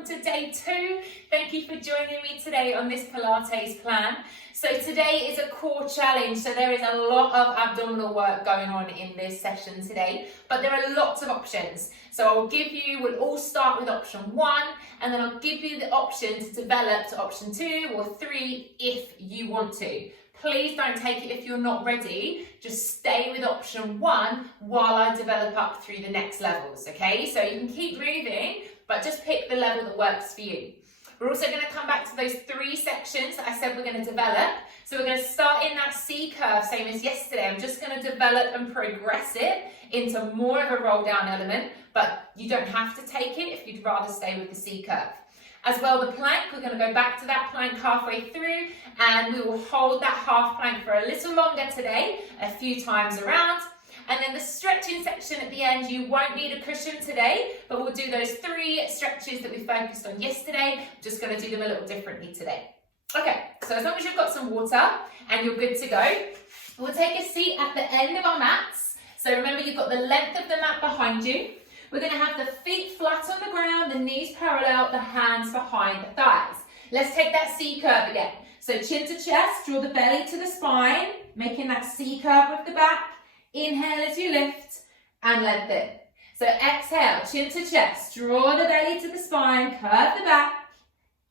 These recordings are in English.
welcome to day 2. Thank you for joining me today on this Pilates plan. So today is a core challenge, so there is a lot of abdominal work going on in this session today, but there are lots of options. So we'll all start with option 1, and then I'll give you the option to develop to option 2 or 3 if you want to. Please don't take it if you're not ready. Just stay with option 1 while I develop up through the next levels, okay? So you can keep moving, but just pick the level that works for you. We're also going to come back to those 3 sections that I said we're going to develop. So we're going to start in that C curve, same as yesterday. I'm just going to develop and progress it into more of a roll down element, but you don't have to take it if you'd rather stay with the C curve. As well, the plank, we're going to go back to that plank halfway through, and we will hold that half plank for a little longer today, a few times around. And then the stretching section at the end, you won't need a cushion today, but we'll do those 3 stretches that we focused on yesterday. Just going to do them a little differently today. Okay, so as long as you've got some water and you're good to go, we'll take a seat at the end of our mats. So remember, you've got the length of the mat behind you. We're going to have the feet flat on the ground, the knees parallel, the hands behind the thighs. Let's take that C curve again. So chin to chest, draw the belly to the spine, making that C curve with the back. Inhale as you lift and lengthen. So exhale, chin to chest, draw the belly to the spine, curve the back.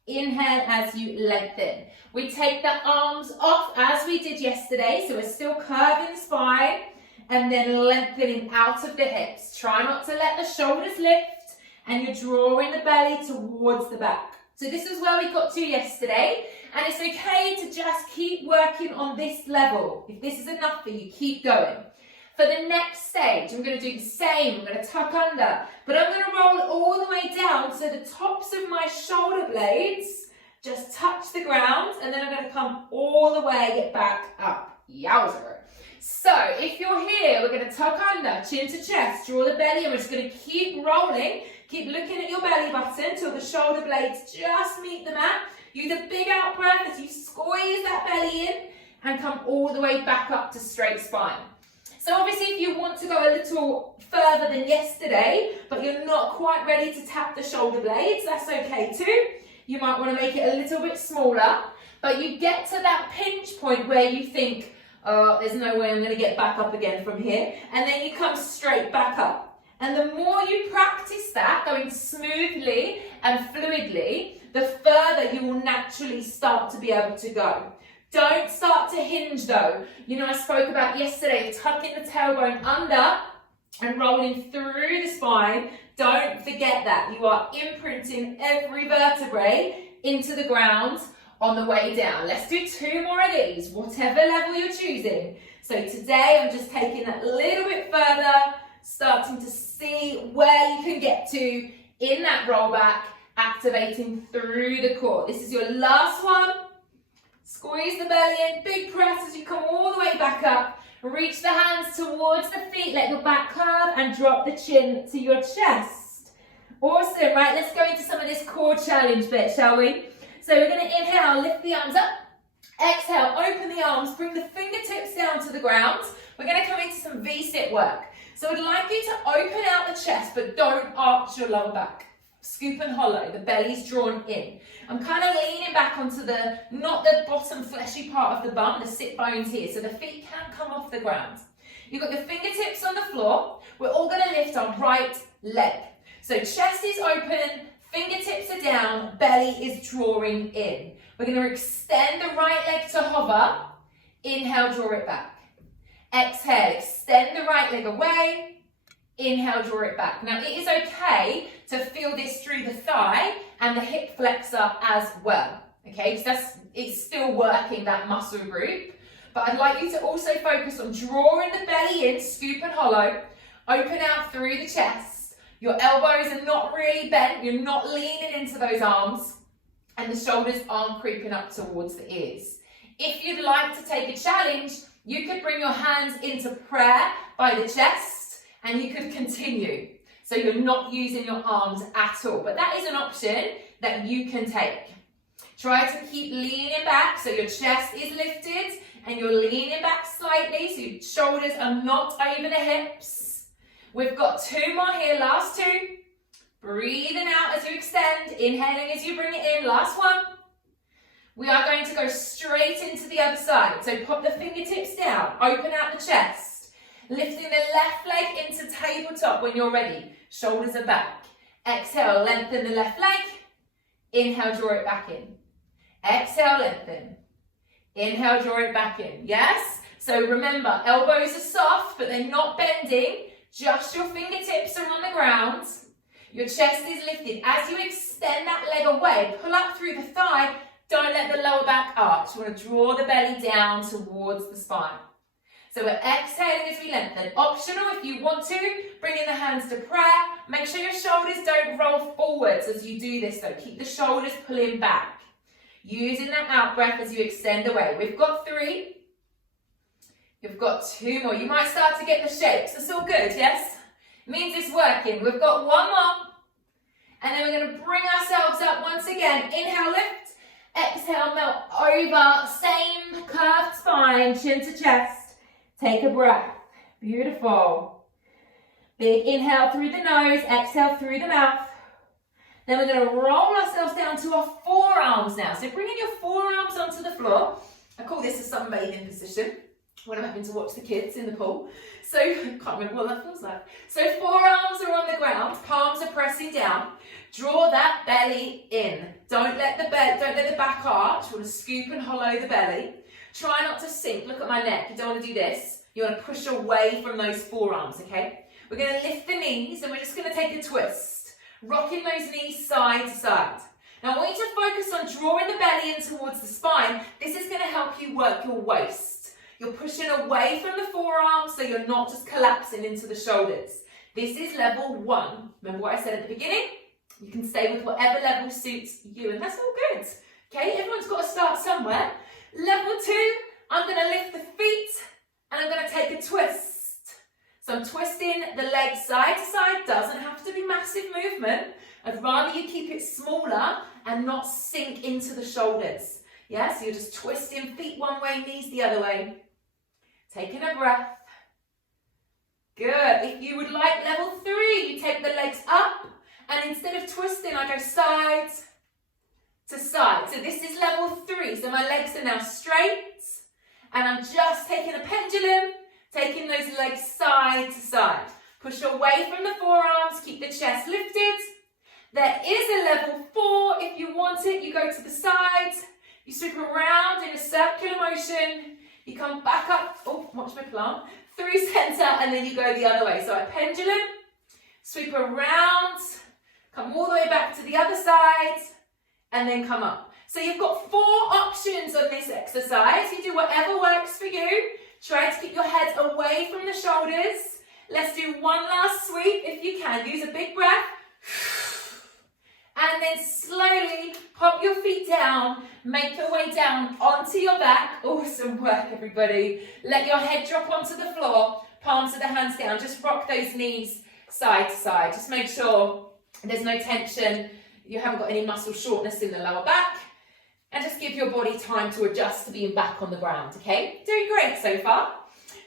Inhale as you lengthen. We take the arms off as we did yesterday, so we're still curving the spine and then lengthening out of the hips. Try not to let the shoulders lift, and you're drawing the belly towards the back. So this is where we got to yesterday, and it's okay to just keep working on this level. If this is enough for you, keep going. For the next stage, I'm going to do the same. I'm going to tuck under, but I'm going to roll all the way down so the tops of my shoulder blades just touch the ground, and then I'm going to come all the way back up. Yowzer. So if you're here, we're going to tuck under, chin to chest, draw the belly, and we're just going to keep rolling. Keep looking at your belly button till the shoulder blades just meet the mat. Use a big out breath as you squeeze that belly in and come all the way back up to straight spine. So obviously if you want to go a little further than yesterday, but you're not quite ready to tap the shoulder blades, that's okay too. You might want to make it a little bit smaller, but you get to that pinch point where you think, oh, there's no way I'm going to get back up again from here, and then you come straight back up. And the more you practice that, going smoothly and fluidly, the further you will naturally start to be able to go. Don't start to hinge though. You know, I spoke about yesterday, tucking the tailbone under and rolling through the spine. Don't forget that. You are imprinting every vertebrae into the ground on the way down. Let's do 2 more of these, whatever level you're choosing. So today I'm just taking that a little bit further, starting to see where you can get to in that roll back, activating through the core. This is your last one. Squeeze the belly in, big press as you come all the way back up. Reach the hands towards the feet, let your back curve, and drop the chin to your chest. Awesome, right, let's go into some of this core challenge bit, shall we? So we're going to inhale, lift the arms up. Exhale, open the arms, bring the fingertips down to the ground. We're going to come into some V-sit work. So I'd like you to open out the chest, but don't arch your lower back. Scoop and hollow, the belly's drawn in. I'm kind of leaning back onto not the bottom fleshy part of the bum, the sit bones here, so the feet can come off the ground. You've got your fingertips on the floor. We're all going to lift our right leg. So chest is open, fingertips are down, belly is drawing in. We're going to extend the right leg to hover. Inhale, draw it back. Exhale, extend the right leg away. Inhale, draw it back. Now, it is okay to feel this through the thigh and the hip flexor as well, okay? Because it's still working that muscle group. But I'd like you to also focus on drawing the belly in, scoop and hollow, open out through the chest. Your elbows are not really bent, you're not leaning into those arms, and the shoulders aren't creeping up towards the ears. If you'd like to take a challenge, you could bring your hands into prayer by the chest, and you could continue. So you're not using your arms at all, but that is an option that you can take. Try to keep leaning back so your chest is lifted and you're leaning back slightly so your shoulders are not over the hips. We've got 2 more here, last 2. Breathing out as you extend. inhaling as you bring it in. Last one. We are going to go straight into the other side. So pop the fingertips down, open out the chest, lifting the left leg into tabletop when you're ready. Shoulders are back. Exhale, lengthen the left leg. Inhale, draw it back in. Exhale, lengthen. Inhale, draw it back in. Yes? So remember, elbows are soft, but they're not bending. Just your fingertips are on the ground. Your chest is lifted. As you extend that leg away, pull up through the thigh. Don't let the lower back arch. You want to draw the belly down towards the spine. So we're exhaling as we lengthen. Optional if you want to, bring in the hands to prayer. Make sure your shoulders don't roll forwards as you do this though. Keep the shoulders pulling back. Using that out breath as you extend away. We've got 3. You've got 2 more. You might start to get the shapes. That's all good, yes? It means it's working. We've got 1 more. And then we're going to bring ourselves up once again. Inhale, lift. Exhale, melt over. Same curved spine, chin to chest. Take a breath. Beautiful. Big inhale through the nose. Exhale through the mouth. Then we're going to roll ourselves down to our forearms now. So bringing your forearms onto the floor. I call this a sunbathing position when I'm having to watch the kids in the pool. So, I can't remember what that feels like. So forearms are on the ground, palms are pressing down. Draw that belly in. Don't let the back arch. You want to scoop and hollow the belly. Try not to sink. Look at my neck. You don't want to do this. You want to push away from those forearms, okay? We're going to lift the knees and we're just going to take a twist. Rocking those knees side to side. Now I want you to focus on drawing the belly in towards the spine. This is going to help you work your waist. You're pushing away from the forearms so you're not just collapsing into the shoulders. This is level 1. Remember what I said at the beginning? You can stay with whatever level suits you, and that's all good. Okay, everyone's got to start somewhere. Level 2, I'm going to lift the feet and I'm going to take a twist. So I'm twisting the legs side to side. Doesn't have to be massive movement. I'd rather you keep it smaller and not sink into the shoulders. Yeah, so you're just twisting feet one way, knees the other way. Taking a breath. Good. If you would like level 3, you take the legs up, and instead of twisting, I go side to side. So this is level 3. So my legs are now straight, and I'm just taking a pendulum, taking those legs side to side. Push away from the forearms, keep the chest lifted. There is a level 4. If you want it, you go to the side, you sweep around in a circular motion. You come back up, oh, watch my plant, through center, and then you go the other way. So I pendulum, sweep around, come all the way back to the other side, and then come up. So you've got 4 options on this exercise. You do whatever works for you. Try to keep your head away from the shoulders. Let's do one last sweep if you can. Use a big breath. And then slowly pop your feet down, make your way down onto your back. Awesome work, everybody. Let your head drop onto the floor, palms of the hands down. Just rock those knees side to side. Just make sure there's no tension. You haven't got any muscle shortness in the lower back. And just give your body time to adjust to being back on the ground, okay? Doing great so far.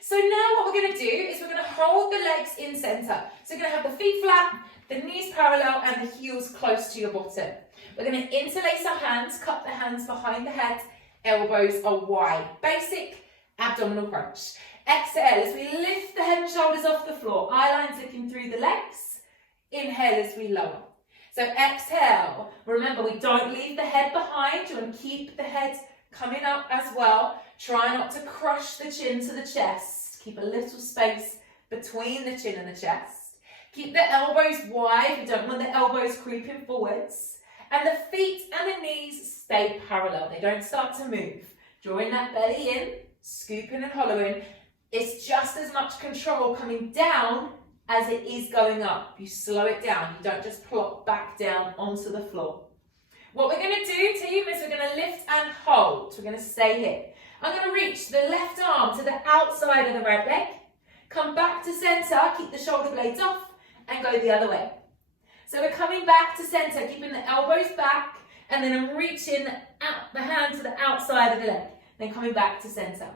So now what we're going to do is we're going to hold the legs in center. So we're going to have the feet flat, the knees parallel, and the heels close to your bottom. We're going to interlace our hands, cup the hands behind the head, elbows are wide. Basic abdominal crunch. Exhale as we lift the head and shoulders off the floor. Eye lines looking through the legs. Inhale as we lower. So exhale. Remember, we don't leave the head behind. You want to keep the head coming up as well. Try not to crush the chin to the chest. Keep a little space between the chin and the chest. Keep the elbows wide. You don't want the elbows creeping forwards. And the feet and the knees stay parallel. They don't start to move. Drawing that belly in, scooping and hollowing. It's just as much control coming down as it is going up. You slow it down. You don't just plop back down onto the floor. What we're going to do, team, is we're going to lift and hold. We're going to stay here. I'm going to reach the left arm to the outside of the right leg. Come back to center. Keep the shoulder blades off and go the other way. So we're coming back to center, keeping the elbows back, and then I'm reaching out the hand to the outside of the leg. Then coming back to center.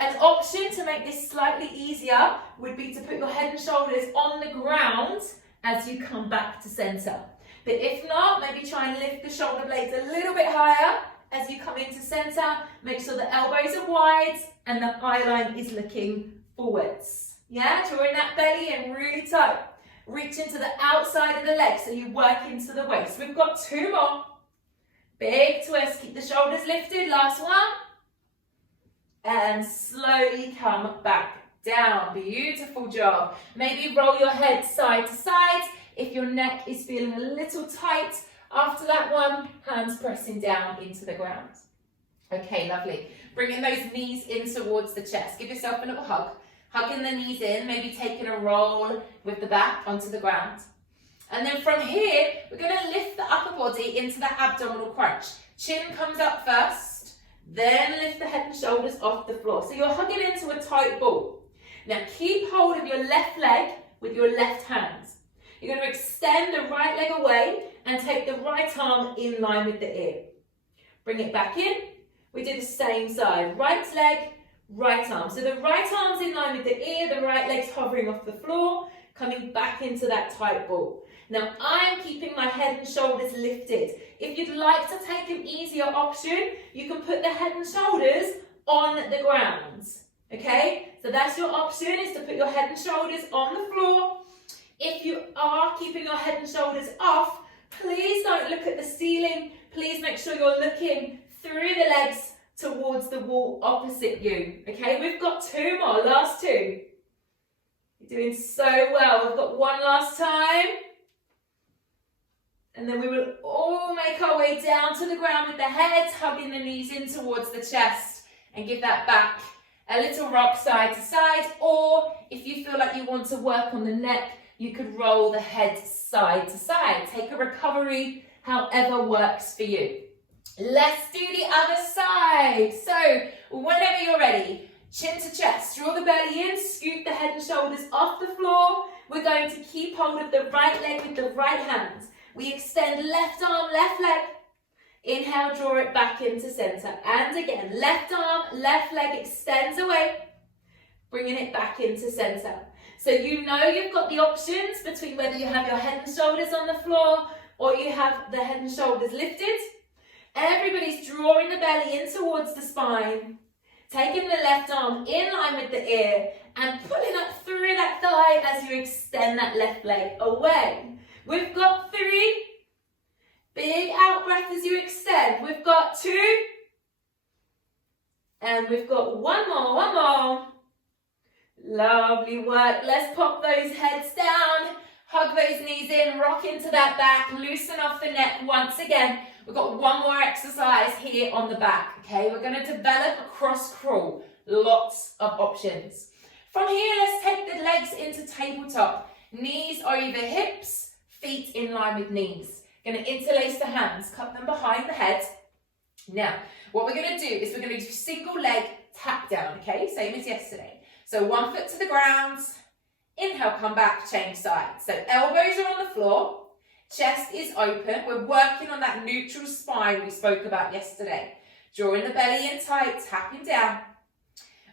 An option to make this slightly easier would be to put your head and shoulders on the ground as you come back to center. But if not, maybe try and lift the shoulder blades a little bit higher as you come into center. Make sure the elbows are wide and the eye line is looking forwards. Yeah, drawing that belly in really tight. Reach into the outside of the leg so you work into the waist. We've got 2 more. Big twist, keep the shoulders lifted, last one. And slowly come back down. Beautiful job. Maybe roll your head side to side. If your neck is feeling a little tight after that one, hands pressing down into the ground. Okay, lovely. Bringing those knees in towards the chest. Give yourself a little hug. Hugging the knees in, maybe taking a roll with the back onto the ground. And then from here, we're going to lift the upper body into that abdominal crunch. Chin comes up first, then lift the head and shoulders off the floor. So you're hugging into a tight ball. Now keep hold of your left leg with your left hand. You're going to extend the right leg away and take the right arm in line with the ear. Bring it back in. We do the same side. Right leg, right arm. So the right arm's in line with the ear, the right leg's hovering off the floor, coming back into that tight ball. Now I'm keeping my head and shoulders lifted. If you'd like to take an easier option, you can put the head and shoulders on the ground. Okay, so that's your option, is to put your head and shoulders on the floor. If you are keeping your head and shoulders off, please don't look at the ceiling. Please make sure you're looking through the legs towards the wall opposite you. Okay, we've got 2 more, last 2. You're doing so well. We've got 1 last time. And then we will all make our way down to the ground with the head, hugging the knees in towards the chest, and give that back a little rock side to side. Or if you feel like you want to work on the neck, you could roll the head side to side. Take a recovery, however works for you. Let's do the other side. So whenever you're ready, chin to chest, draw the belly in, scoop the head and shoulders off the floor. We're going to keep hold of the right leg with the right hand. We extend left arm, left leg. Inhale, draw it back into center. And again, left arm, left leg extends away, bringing it back into center. So you know you've got the options between whether you have your head and shoulders on the floor or you have the head and shoulders lifted. Everybody's drawing the belly in towards the spine, taking the left arm in line with the ear and pulling up through that thigh as you extend that left leg away. We've got 3. Big out breath as you extend. We've got 2. And we've got 1 more, 1 more. Lovely work. Let's pop those heads down. Hug those knees in, rock into that back, loosen off the neck once again. We've got 1 more exercise here on the back, okay? We're going to develop a cross crawl. Lots of options. From here, let's take the legs into tabletop. Knees over hips. Feet in line with knees. Going to interlace the hands, cup them behind the head. Now, what we're going to do is we're going to do single leg tap down, okay? Same as yesterday. So 1 foot to the ground. Inhale, come back, change sides. So elbows are on the floor. Chest is open. We're working on that neutral spine we spoke about yesterday. Drawing the belly in tight, tapping down.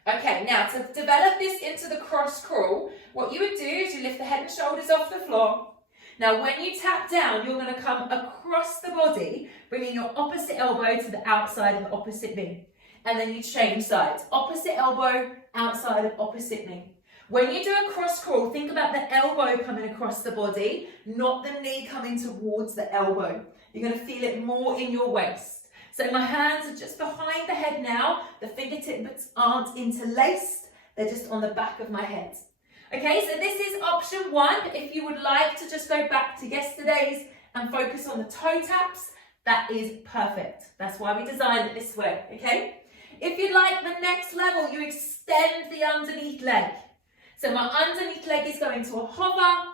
Okay, now to develop this into the cross crawl, what you would do is you lift the head and shoulders off the floor. Now, when you tap down, you're going to come across the body, bringing your opposite elbow to the outside of the opposite knee. And then you change sides. Opposite elbow, outside of opposite knee. When you do a cross crawl, think about the elbow coming across the body, not the knee coming towards the elbow. You're going to feel it more in your waist. So my hands are just behind the head now. The fingertips aren't interlaced. They're just on the back of my head. Okay, so this is option 1. If you would like to just go back to yesterday's and focus on the toe taps, that is perfect. That's why we designed it this way, okay? If you'd like the next level, you extend the underneath leg. So my underneath leg is going to a hover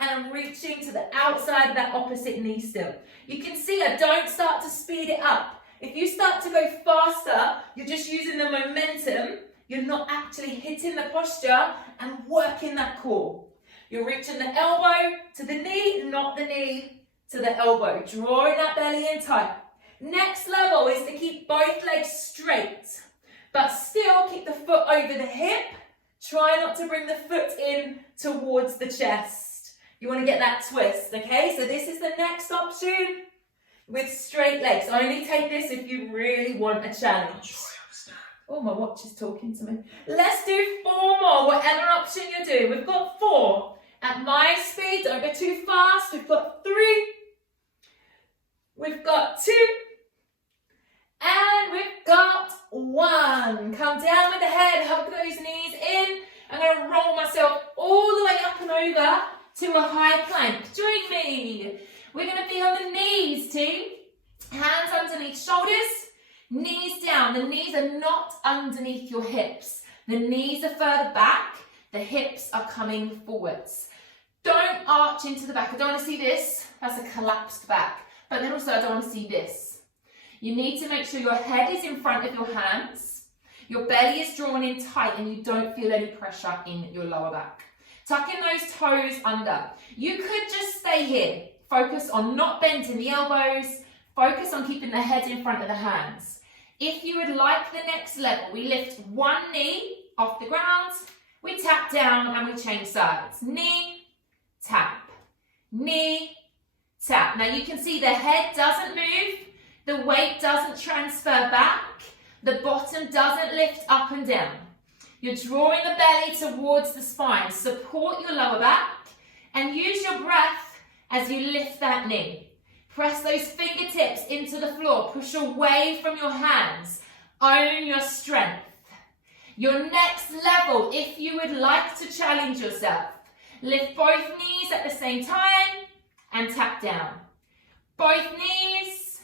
and I'm reaching to the outside of that opposite knee still. You can see I don't start to speed it up. If you start to go faster, you're just using the momentum. You're not actually hitting the posture and working that core. You're reaching the elbow to the knee, not the knee to the elbow. Drawing that belly in tight. Next level is to keep both legs straight, but still keep the foot over the hip. Try not to bring the foot in towards the chest. You want to get that twist, okay? So this is the next option with straight legs. Only take this if you really want a challenge. Oh, my watch is talking to me. Let's do 4 more, whatever option you're doing. We've got 4. At my speed, don't go too fast. We've got 3. We've got 2. And we've got 1. Come down with the head, hug those knees in. I'm going to roll myself all the way up and over to a high plank. Join me. We're going to be on the knees, team. Hands underneath shoulders, knees down. The knees are not underneath your hips. The knees are further back. The hips are coming forwards. Don't arch into the back. I don't want to see this. That's a collapsed back. But then also I don't want to see this. You need to make sure your head is in front of your hands. Your belly is drawn in tight and you don't feel any pressure in your lower back. Tuck in those toes under. You could just stay here. Focus on not bending the elbows. Focus on keeping the head in front of the hands. If you would like the next level, we lift one knee off the ground. We tap down and we change sides. Knee, tap. Knee, tap. Now you can see the head doesn't move. The weight doesn't transfer back. The bottom doesn't lift up and down. You're drawing the belly towards the spine. Support your lower back and use your breath as you lift that knee. Press those fingertips into the floor. Push away from your hands. Own your strength. Your next level, if you would like to challenge yourself, lift both knees at the same time and tap down. Both knees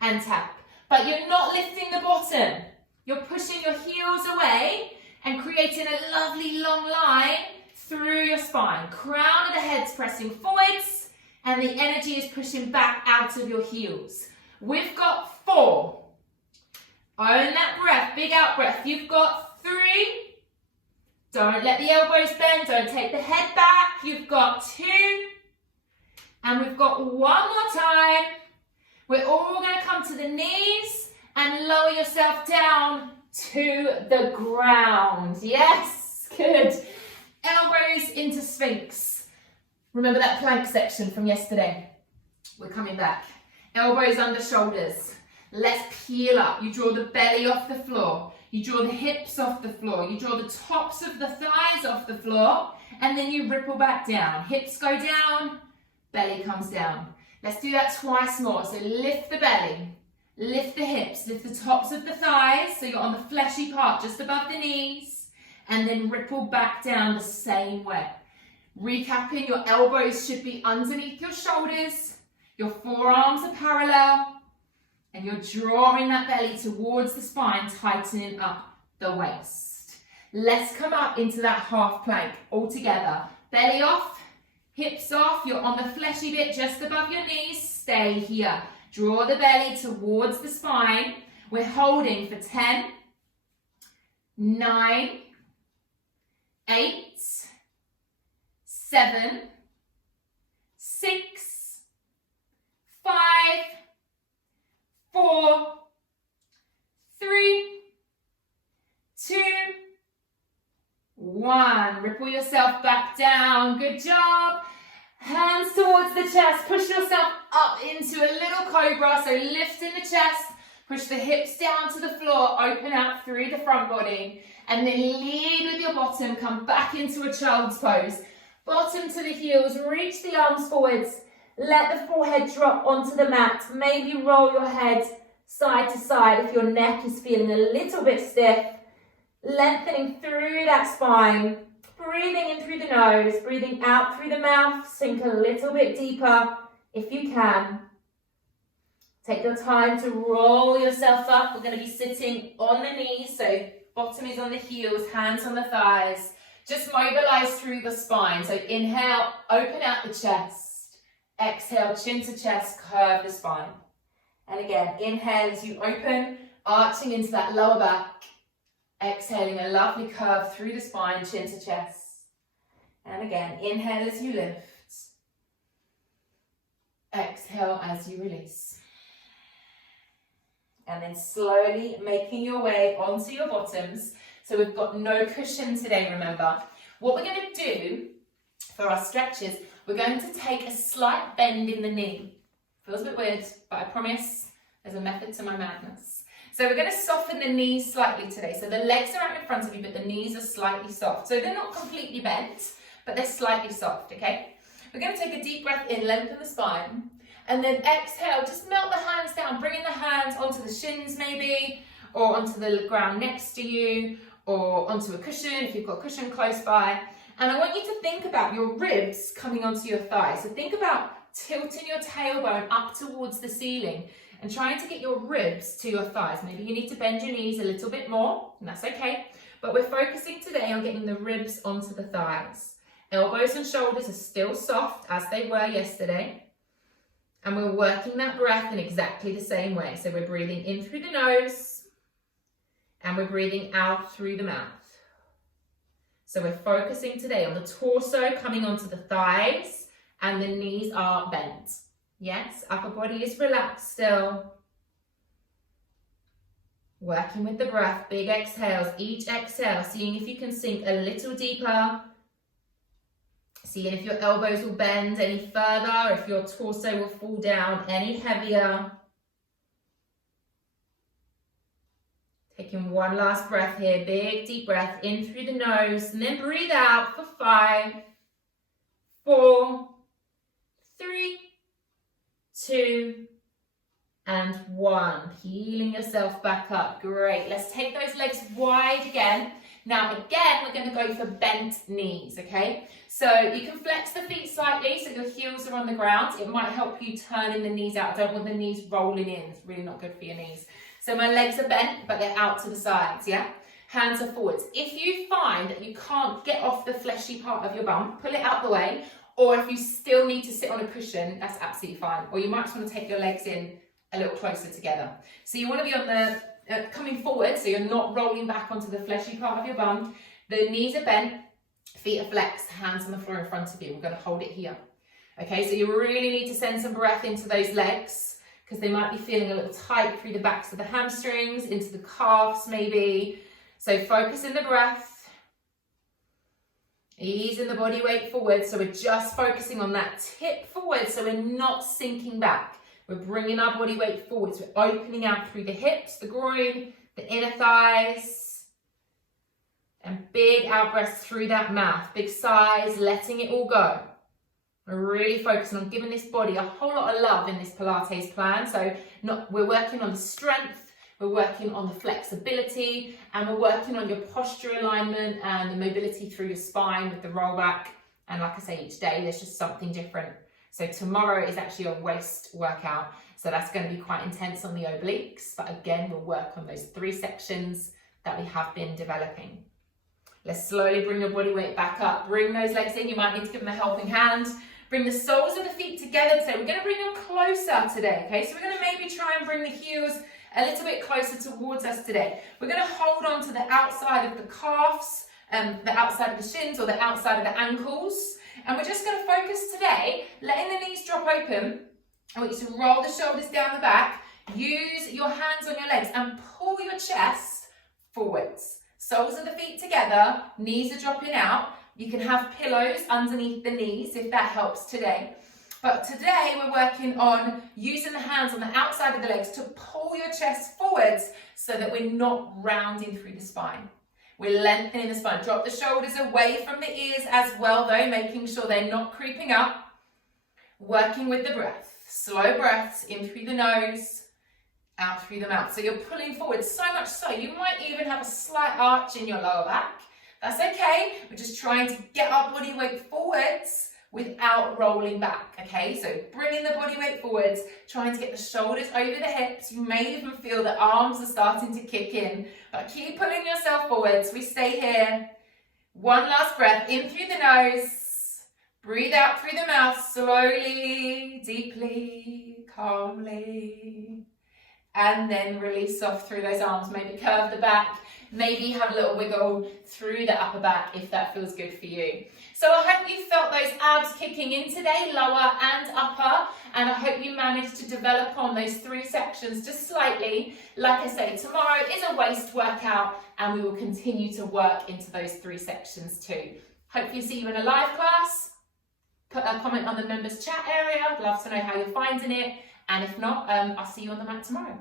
and tap. But you're not lifting the bottom. You're pushing your heels away and creating a lovely long line through your spine. Crown of the head's pressing forwards and the energy is pushing back out of your heels. We've got 4. Own that breath, big out breath. You've got 3. Don't let the elbows bend, don't take the head back. You've got 2. And we've got 1 more time. We're all going to come to the knees and lower yourself down to the ground. Yes, good. Elbows into Sphinx. Remember that plank section from yesterday? We're coming back. Elbows under shoulders. Let's peel up. You draw the belly off the floor. You draw the hips off the floor. You draw the tops of the thighs off the floor. And then you ripple back down. Hips go down, belly comes down. Let's do that twice more. So lift the belly, lift the hips, lift the tops of the thighs. So you're on the fleshy part just above the knees. And then ripple back down the same way. Recapping, your elbows should be underneath your shoulders. Your forearms are parallel. And you're drawing that belly towards the spine, tightening up the waist. Let's come up into that half plank all together. Belly off, hips off. You're on the fleshy bit just above your knees. Stay here. Draw the belly towards the spine. We're holding for 10, 9, 8, 7, 6, 5, 4, 3, 2, 1. Ripple yourself back down. Good job. Hands towards the chest. Push yourself up into a little cobra. So lift in the chest. Push the hips down to the floor. Open out through the front body. And then lead with your bottom. Come back into a child's pose. Bottom to the heels. Reach the arms forwards. Let the forehead drop onto the mat. Maybe roll your head side to side if your neck is feeling a little bit stiff. Lengthening through that spine. Breathing in through the nose. Breathing out through the mouth. Sink a little bit deeper if you can. Take your time to roll yourself up. We're going to be sitting on the knees. So bottom is on the heels, hands on the thighs. Just mobilize through the spine. So inhale, open out the chest. Exhale, chin to chest, curve the spine. And again, inhale as you open, arching into that lower back. Exhaling a lovely curve through the spine, chin to chest. And again, inhale as you lift. Exhale as you release. And then slowly making your way onto your bottoms. So we've got no cushion today, remember. What we're going to do for our stretches, we're going to take a slight bend in the knee. Feels a bit weird, but I promise there's a method to my madness. So we're going to soften the knees slightly today. So the legs are out in front of you, but the knees are slightly soft. So they're not completely bent, but they're slightly soft, okay? We're going to take a deep breath in, lengthen the spine, and then exhale, just melt the hands down, bringing the hands onto the shins maybe, or onto the ground next to you, or onto a cushion if you've got a cushion close by. And I want you to think about your ribs coming onto your thighs. So think about tilting your tailbone up towards the ceiling and trying to get your ribs to your thighs. Maybe you need to bend your knees a little bit more, and that's okay. But we're focusing today on getting the ribs onto the thighs. Elbows and shoulders are still soft as they were yesterday. And we're working that breath in exactly the same way. So we're breathing in through the nose and we're breathing out through the mouth. So we're focusing today on the torso coming onto the thighs and the knees are bent. Yes, upper body is relaxed still. Working with the breath, big exhales, each exhale, seeing if you can sink a little deeper. Seeing if your elbows will bend any further, if your torso will fall down any heavier. Taking one last breath here, big deep breath in through the nose, and then breathe out for 5, 4, 3, 2, and 1. Healing yourself back up. Great. Let's take those legs wide again. Now again, we're going to go for bent knees, okay? So you can flex the feet slightly so your heels are on the ground. It might help you turning the knees out. I don't want the knees rolling in. It's really not good for your knees. So my legs are bent, but they're out to the sides, yeah? Hands are forwards. If you find that you can't get off the fleshy part of your bum, pull it out the way. Or if you still need to sit on a cushion, that's absolutely fine. Or you might just want to take your legs in a little closer together. So you want to be on the coming forward, so you're not rolling back onto the fleshy part of your bum. The knees are bent, feet are flexed, hands on the floor in front of you. We're going to hold it here. Okay, so you really need to send some breath into those legs because they might be feeling a little tight through the backs of the hamstrings, into the calves maybe. So focus in the breath. Easing the body weight forward. So we're just focusing on that tip forward so we're not sinking back. We're bringing our body weight forwards. We're opening out through the hips, the groin, the inner thighs. And big out breaths through that mouth. Big sighs, letting it all go. We're really focusing on giving this body a whole lot of love in this Pilates plan. So we're working on the strength, we're working on the flexibility, and we're working on your posture alignment and the mobility through your spine with the roll back. And like I say, each day there's just something different. So tomorrow is actually a waist workout. So that's going to be quite intense on the obliques. But again, we'll work on those 3 sections that we have been developing. Let's slowly bring your body weight back up. Bring those legs in. You might need to give them a helping hand. Bring the soles of the feet together today. We're going to bring them closer today, okay? So we're going to maybe try and bring the heels a little bit closer towards us today. We're going to hold on to the outside of the calves, the outside of the shins or the outside of the ankles. And we're just going to focus today, letting the knees drop open. I want you to roll the shoulders down the back. Use your hands on your legs and pull your chest forwards. Soles of the feet together, knees are dropping out. You can have pillows underneath the knees if that helps today. But today we're working on using the hands on the outside of the legs to pull your chest forwards so that we're not rounding through the spine. We're lengthening the spine. Drop the shoulders away from the ears as well though, making sure they're not creeping up. Working with the breath. Slow breaths in through the nose, out through the mouth. So you're pulling forward so much so you might even have a slight arch in your lower back. That's okay. We're just trying to get our body weight forwards without rolling back, okay? So bringing the body weight forwards, trying to get the shoulders over the hips. You may even feel the arms are starting to kick in, but keep pulling yourself forwards. We stay here. One last breath in through the nose. Breathe out through the mouth slowly, deeply, calmly. And then release off through those arms. Maybe curve the back. Maybe have a little wiggle through the upper back if that feels good for you. So I hope you felt those abs kicking in today, lower and upper. And I hope you managed to develop on those 3 sections just slightly. Like I say, tomorrow is a waist workout and we will continue to work into those 3 sections too. Hopefully see you in a live class. a comment on the members chat area. I'd love to know how you're finding it. And if not, I'll see you on the mat tomorrow.